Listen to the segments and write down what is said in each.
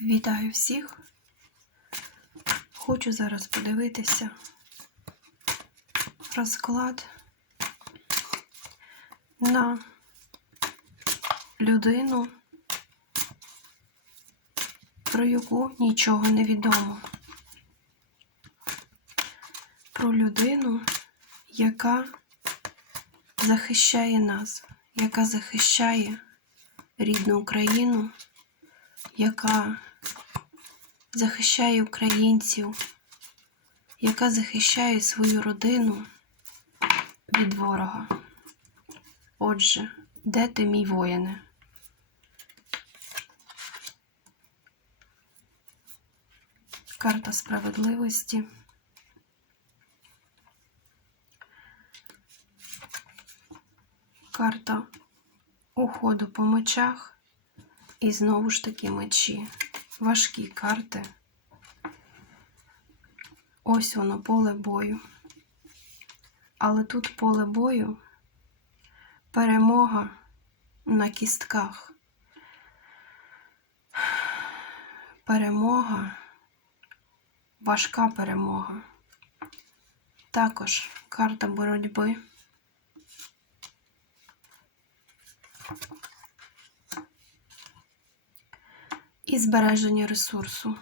Вітаю всіх. Хочу зараз подивитися розклад на людину, про яку нічого не відомо. Про людину, яка захищає нас, яка захищає рідну Україну, яка захищає українців, яка захищає свою родину від ворога. Отже, де ти, мій воїне? Карта справедливості. Карта уходу по мечах. І знову ж таки мечі. Важкі карти. Ось воно поле бою. Але тут поле бою перемога на кістках. Перемога, важка перемога. Також карта боротьби. І збереження ресурсу.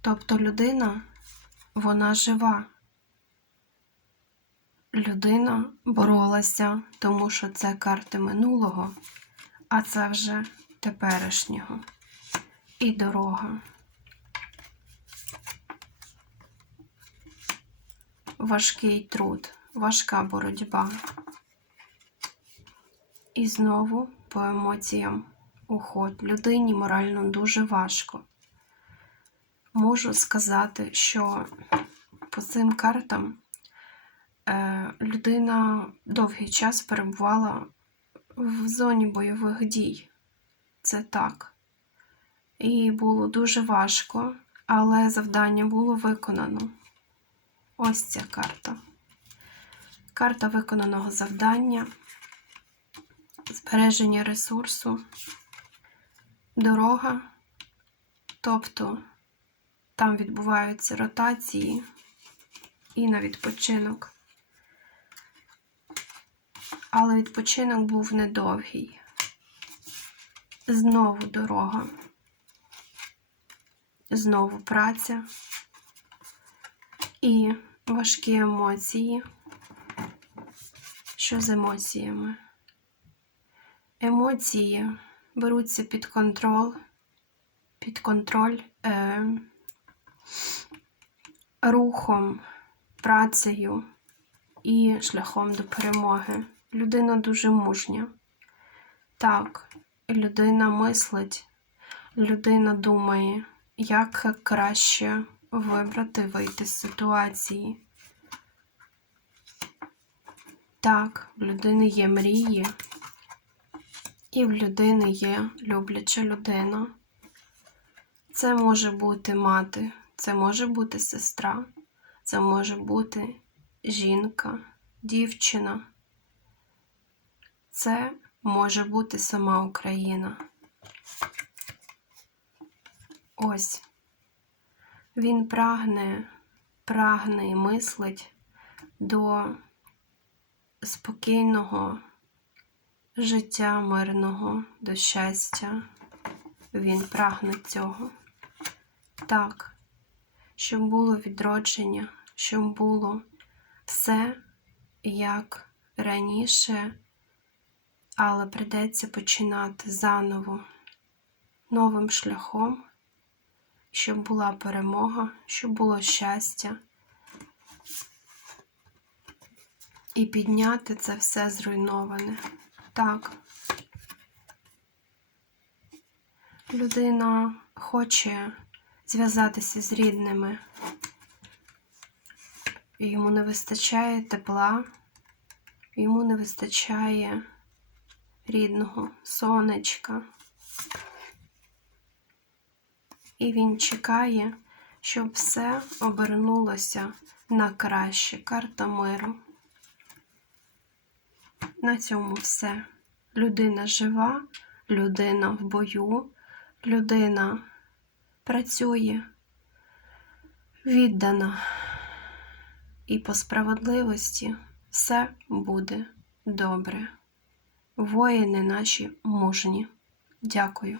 Тобто людина, вона жива. Людина боролася, тому що це карти минулого, а це вже теперішнього. І дорога. Важкий труд, важка боротьба. І знову по емоціям уход. Людині морально дуже важко. Можу сказати, що по цим картам е, людина довгий час перебувала в зоні бойових дій. Це так. І було дуже важко, але завдання було виконано. Ось ця карта. Карта виконаного завдання, збереження ресурсу, дорога, тобто там відбуваються ротації і на відпочинок. Але відпочинок був недовгий. Знову дорога, знову праця і важкі емоції. Що з емоціями? Емоції беруться під контроль, під контроль е, рухом, працею і шляхом до перемоги. Людина дуже мужня. Так, людина мислить, людина думає, як краще вибрати вийти з ситуації. Так, в людини є мрії, і в людини є любляча людина. Це може бути мати, це може бути сестра, це може бути жінка, дівчина. Це може бути сама Україна. Ось. Він прагне, прагне і мислить до спокійного життя мирного, до щастя. Він прагне цього. Так, щоб було відродження, щоб було все як раніше, але придеться починати заново новим шляхом, щоб була перемога, щоб було щастя. І підняти це все зруйноване. Так. Людина хоче зв'язатися з рідними. Йому не вистачає тепла, йому не вистачає рідного сонечка. І він чекає, щоб все обернулося на краще. Карта миру. На цьому все. Людина жива, людина в бою, людина працює, віддана, і по справедливості все буде добре. Воїни наші мужні. Дякую.